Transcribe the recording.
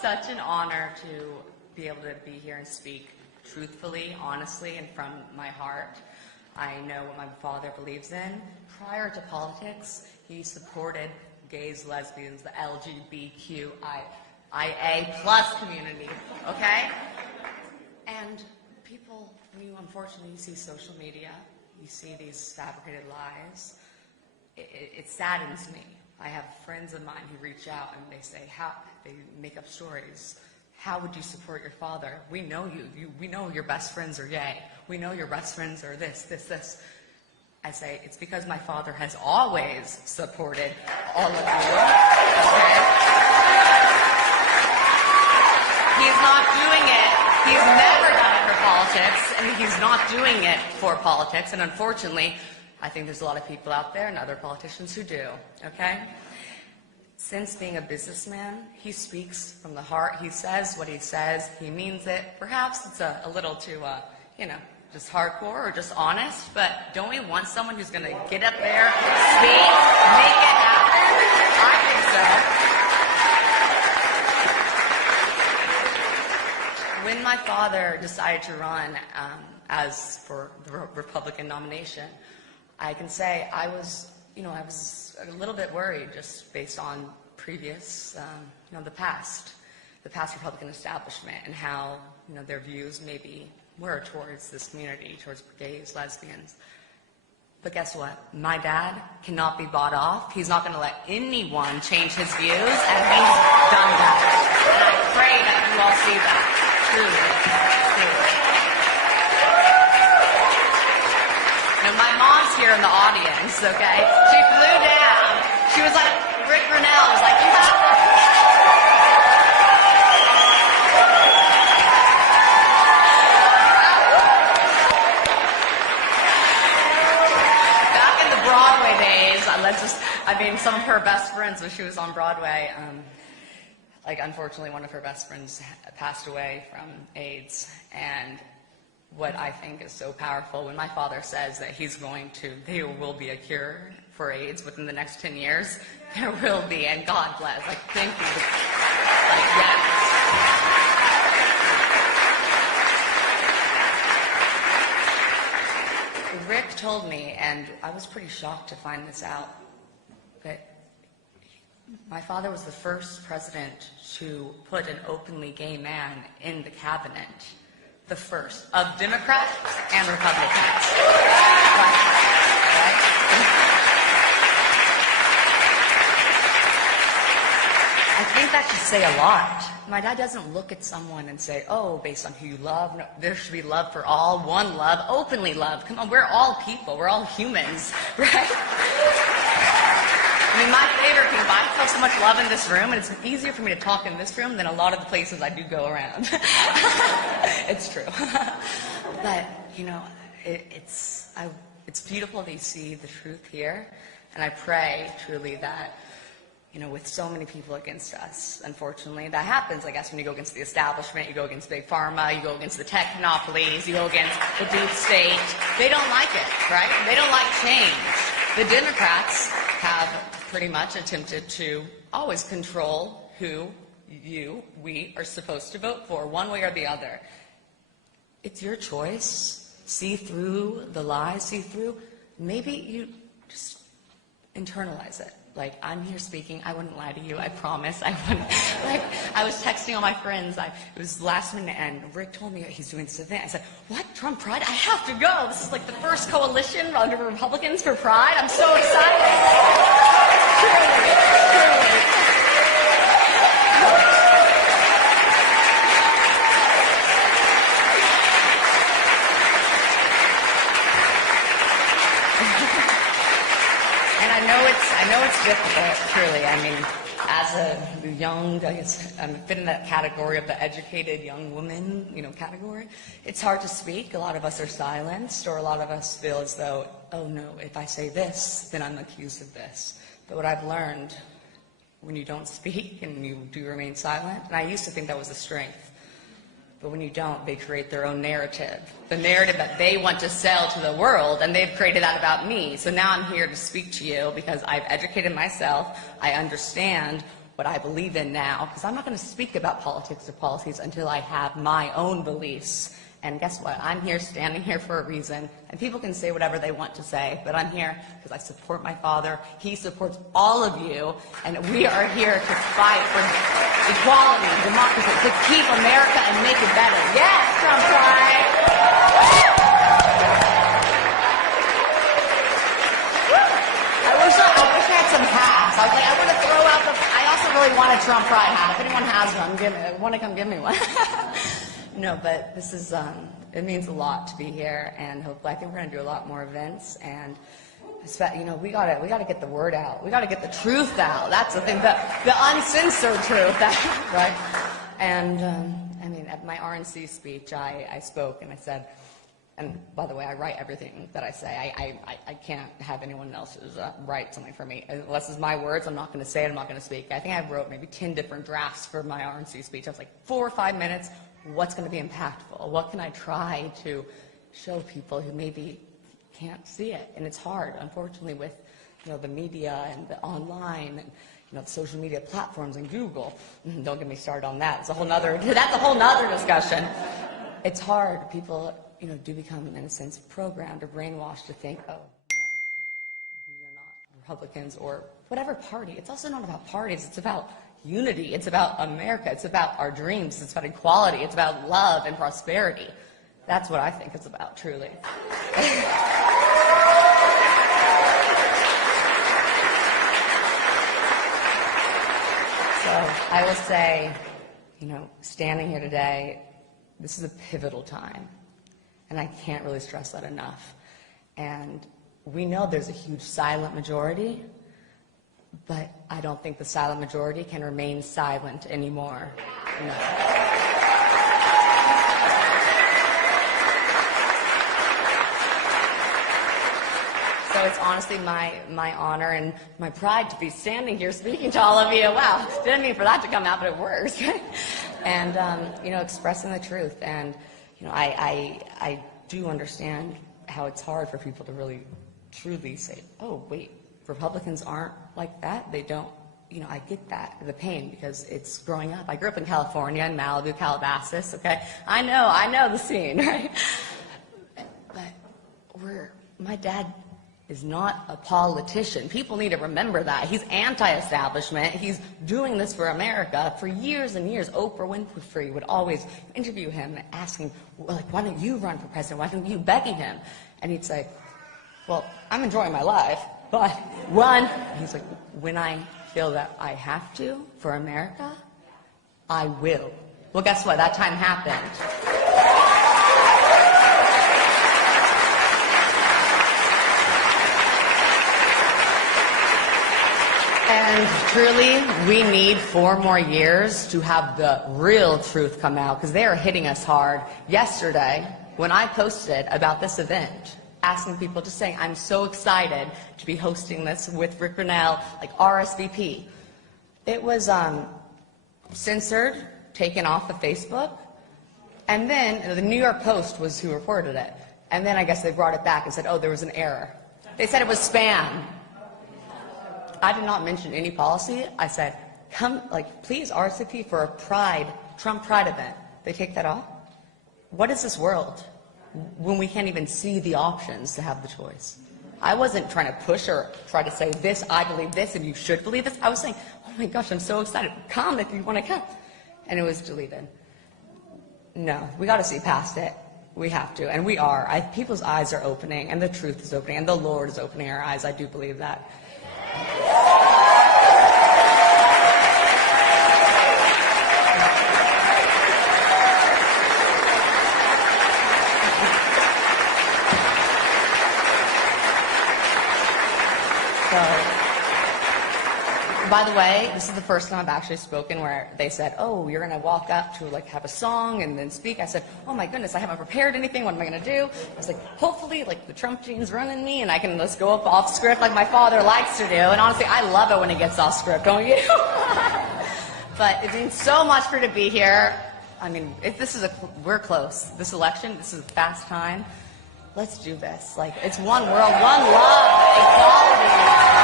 such an honor to be able to be here and speak truthfully, honestly, and from my heart. I know what my father believes in. Prior to politics, he supported gays, lesbians, the LGBTQIA plus community, okay? And people, unfortunately, you see social media, you see these fabricated lies. It saddens me. I have friends of mine who reach out and they say, they make up stories. How would you support your father? We know you. We know your best friends are gay. We know your best friends are this. I say, it's because my father has always supported all of you. Okay? He's not doing it. He's never done it for politics, and he's not doing it for politics. And unfortunately, I think there's a lot of people out there and other politicians who do, okay? Since being a businessman, he speaks from the heart. He says what he says. He means it. Perhaps it's a little too, just hardcore or just honest, but don't we want someone who's going to get up there, speak, make it happen? I think so. When my father decided to run as for the Republican nomination, I can say I was a little bit worried just based on previous, the past Republican establishment and how, their views maybe were towards this community, towards gays, lesbians. But guess what? My dad cannot be bought off. He's not going to let anyone change his views, and he's done that. And I pray that you all see that, truly. Now, my mom's here in the audience, okay? She flew down. She was like, Rick Brunel was like, you have to... Back in the Broadway days, some of her best friends, when she was on Broadway, unfortunately, one of her best friends passed away from AIDS, and what I think is so powerful when my father says that there will be a cure for AIDS within the next 10 years, there will be, and God bless. Thank you. Yes. Rick told me, and I was pretty shocked to find this out, that my father was the first president to put an openly gay man in the cabinet. The first of Democrats and Republicans. Right? I think that should say a lot. My dad doesn't look at someone and say, oh, based on who you love, no, there should be love for all, one love, openly love. Come on, we're all people, we're all humans, right? My favorite people, I feel so much love in this room, and it's easier for me to talk in this room than a lot of the places I do go around. It's true. But, it's beautiful that you see the truth here, and I pray truly that, with so many people against us, unfortunately, that happens, I guess, when you go against the establishment, you go against Big Pharma, you go against the tech monopolies, you go against the deep state. They don't like it, right? They don't like change. The Democrats have pretty much attempted to always control who we are supposed to vote for, one way or the other. It's your choice. See through the lies, see through. Maybe you just internalize it. I'm here speaking, I wouldn't lie to you, I promise, I wouldn't. I was texting all my friends, it was last minute, and Rick told me he's doing this event. I said, what, Trump Pride? I have to go. This is the first coalition under Republicans for Pride. I'm so excited. Truly. I know it's difficult, truly. As a young, I'm fit in that category of the educated young woman, category. It's hard to speak. A lot of us are silenced, or a lot of us feel as though, oh no, if I say this, then I'm accused of this. But what I've learned, when you don't speak and you do remain silent, and I used to think that was a strength, but when you don't, they create their own narrative. The narrative that they want to sell to the world, and they've created that about me. So now I'm here to speak to you because I've educated myself. I understand what I believe in now, because I'm not going to speak about politics or policies until I have my own beliefs. And guess what? I'm here, standing here for a reason. And people can say whatever they want to say, but I'm here because I support my father. He supports all of you. And we are here to fight for equality, democracy, to keep America and make it better. Yes, Trump Pride! I wish I had some hats. I was like, I want to throw out the... I also really want a Trump Pride hat. If anyone has one, want to come give me one. No, but this is, it means a lot to be here, and hopefully I think we're going to do a lot more events, and, you know, we gotta get the word out. We gotta get the truth out. That's the thing, the uncensored truth, right? And, I mean, at my RNC speech, I spoke and I said, and by the way, I write everything that I say. I can't have anyone else's write something for me. Unless it's my words, I'm not going to say it, I'm not going to speak. I think I wrote maybe 10 different drafts for my RNC speech. I was like, 4 or 5 minutes. What's going to be impactful? What can I try to show people who maybe can't see it? And it's hard, unfortunately, with, you know, the media and the online and, you know, the social media platforms and Google. Don't get me started on that. That's a whole nother discussion. It's hard. People, you know, do become, in a sense, programmed or brainwashed to think, oh, no, we are not Republicans or whatever party. It's also not about parties. It's about unity. It's about America. It's about our dreams. It's about equality. It's about love and prosperity. That's what I think it's about, truly. So I will say, you know, standing here today, this is a pivotal time. And I can't really stress that enough. And we know there's a huge silent majority, but I don't think the silent majority can remain silent anymore. No. So it's honestly my honor and my pride to be standing here speaking to all of you. Wow, didn't mean for that to come out, but it works. And, you know, expressing the truth. And, you know, I do understand how it's hard for people to really, truly say, oh, wait, Republicans aren't like that. They don't, you know, I get that, the pain, because it's growing up. I grew up in California, in Malibu, Calabasas, okay? I know the scene, right? But my dad is not a politician. People need to remember that. He's anti-establishment. He's doing this for America for years and years. Oprah Winfrey would always interview him, asking, like, why don't you run for president? Why don't you, begging him? And he'd say, well, I'm enjoying my life, but run. And he's like, when I feel that I have to for America, I will. Well, guess what? That time happened. And truly, we need 4 more years to have the real truth come out, because they are hitting us hard. Yesterday, when I posted about this event, asking people, just saying, I'm so excited to be hosting this with Rick Grinnell, like RSVP. It was censored, taken off of Facebook, and then the New York Post was who reported it. And then I guess they brought it back and said, oh, there was an error. They said it was spam. I did not mention any policy. I said, come, like, please RSVP for a Trump Pride event. They take that off? What is this world when we can't even see the options to have the choice? I wasn't trying to push or try to say this, I believe this, and you should believe this. I was saying, oh my gosh, I'm so excited. Come if you want to come. And it was deleted. No, we got to see past it. We have to, and we are. People's eyes are opening, and the truth is opening, and the Lord is opening our eyes. I do believe that. By the way, this is the first time I've actually spoken where they said, oh, you're going to walk up to, like, have a song and then speak. I said, oh my goodness, I haven't prepared anything. What am I going to do? I was like, hopefully, like, the Trump gene's running me and I can just go up off script like my father likes to do. And honestly, I love it when it gets off script, don't you? But it means so much for to be here. I mean, we're close. This election, this is a fast time. Let's do this. Like, it's one world, one love, equality.